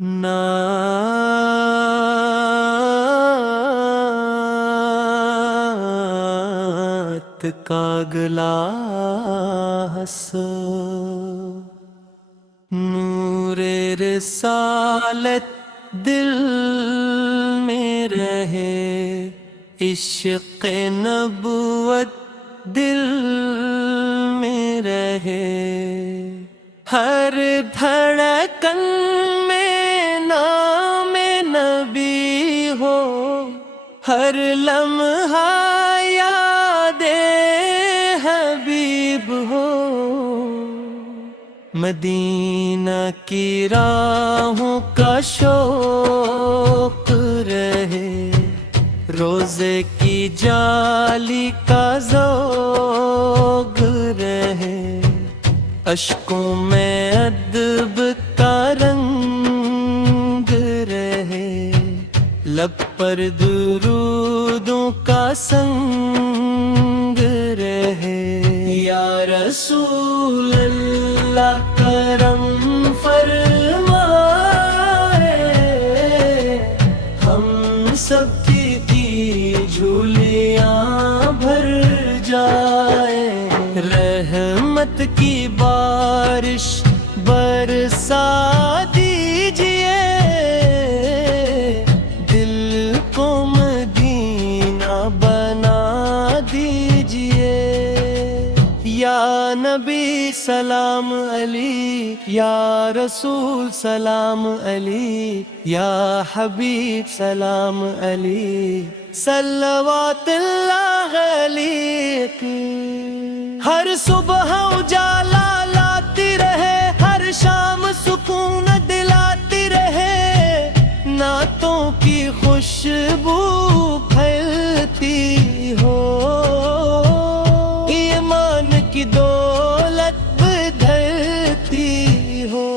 نعت کا گلاس نور رسالت دل میں رہے، عشق نبوت دل میں رہے، ہر دھڑکن میں نام نبی ہو، ہر لمحہ یاد حبیب ہو، مدینہ کی راہوں کا شوق رہے، روزے کی جالی کا ذوق رہے، اشکوں میں ادب کا رنگ رہے، لب پر درودوں کا سنگ رہے۔ یا رسول اللہ کرم فرمائے، ہم سب کی جھولیاں بھر جائے، رحمت کی بارش برسا دیجئے، دل کو مدینہ بنا دیجئے۔ یا نبی سلام علی، یا رسول سلام علی، یا حبیب سلام علی، صلوات اللہ علیک۔ ہر صبح اجالا لاتی رہے، ہر شام سکون دلاتی رہے، نعتوں کی خوشبو پھیلتی ہو، ایمان کی دولت بدھرتی ہو،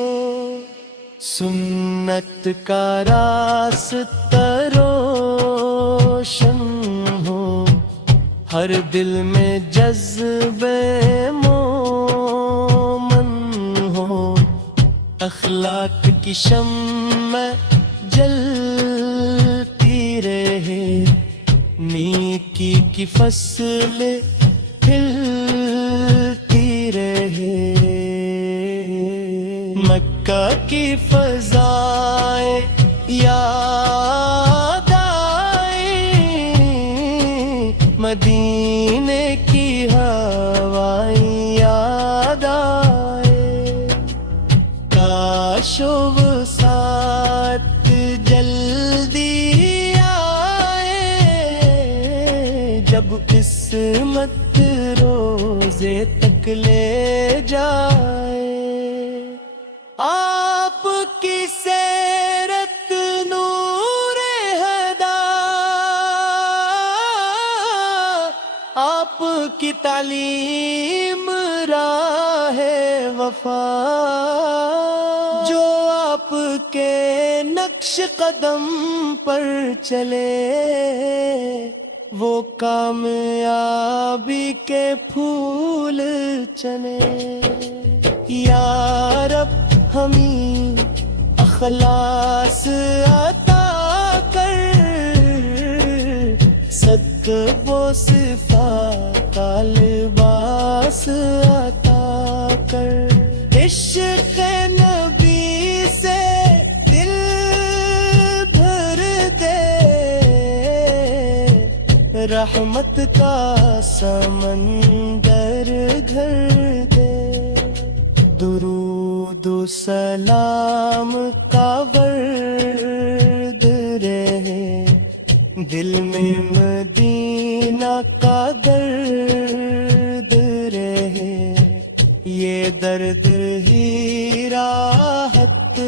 سنت کا راستہ روشن ہو، ہر دل میں جذبے مومن ہو، اخلاق کی شمع جلتی رہے، نیکی کی فصل کھلتی رہے، مکہ کی فضائیں یاد آئیں، مدینے کی ہوائیں یاد آئے، کاش وہ ساتھ جلدی آئے، جب قسمت روزے تک لے جائے۔ آپ کی سیرت نور ہدا، آپ کی تعلیم راہ وفا، جو آپ کے نقش قدم پر چلے، وہ کامیابی کے پھول چنے۔ یا رب ہمیں اخلاص عطا کر، صدق و صفات کا لباس عطا کر، عشق نبی سے دل بھر دے، رحمت کا سمندر گھر دے، درود و سلام کا ورد رہے، دل میں مدینہ کا درد رہے، یہ درد ہی راحت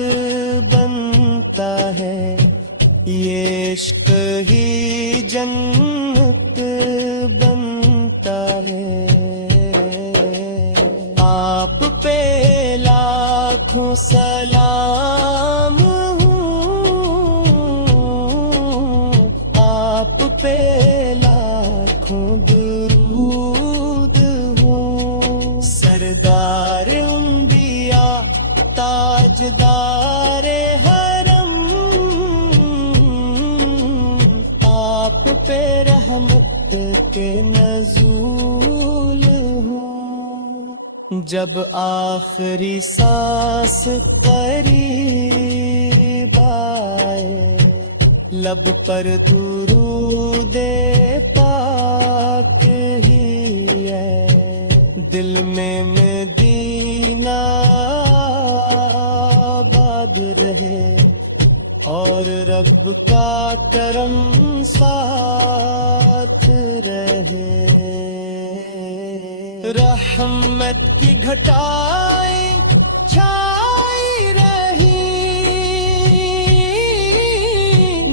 بنتا ہے، یہ عشق ہی جنت بنتا ہے۔ آپ پہ لاکھوں سلام ہوں، آپ پہ لاکھوں درود ہوں، سردار انبیاء تاجدار ہر جب آخری سانس قریب آئے لب پر درود پاک ہی ہے دل میں مدینہ آباد رہے اور رب کا کرم ساتھ رہے رحمت کی گھٹائیں چھائی رہی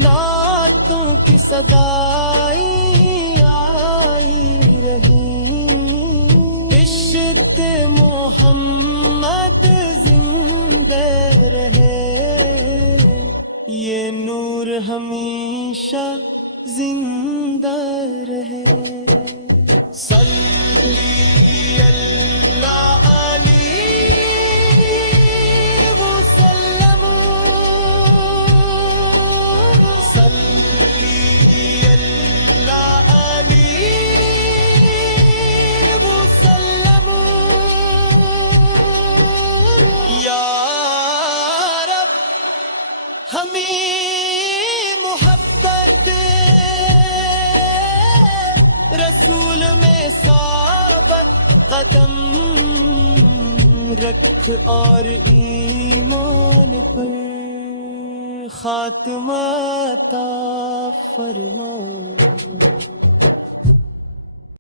نعتوں کی صدائیں آئی رہی عشق محمد زندہ رہے یہ نور ہمیشہ زندہ رہے صلی اللہ علیہ وسلم صلی اللہ علیہ وسلم یا رب ہمیں محبت رسول میں ثابت قدم رکھ اور ایمان پر خاتمہ عطا فرما